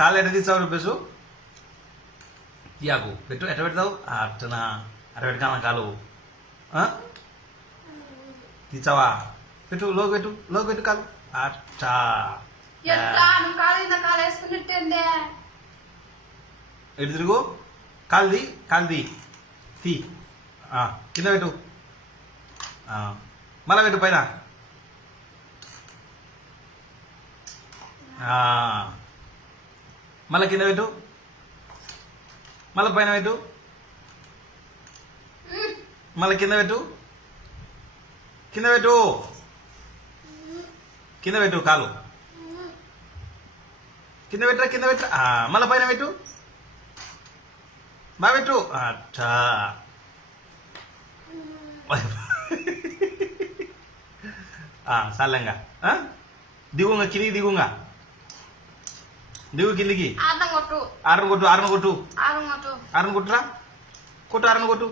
కాళ్ళు ఎట్ట తీసావు రూపేసు యాకు పెట్టు ఎట్ట పెడతావు అట్టనా అట్ట పెట్టుకానా కాలు తీసావా పెట్టు లోకి పెట్టు కాలు అట్టా ఎటు తిరుగు కాల్ది తీ కింద పెట్టు మళ్ళా పెట్టు పైన మళ్ళా కింద పెట్టు మళ్ళీ పైన పెట్టు మళ్ళీ కింద పెట్టు కాలు కింద పెట్టరా మళ్ళీ పైన పెట్టు బాగా పెట్టు అచ్చా సల్లంగా దిగుంగా కిందికి దిగు కిందికి ఆరను కొట్టురా కొట్టు ఆరను కొట్టు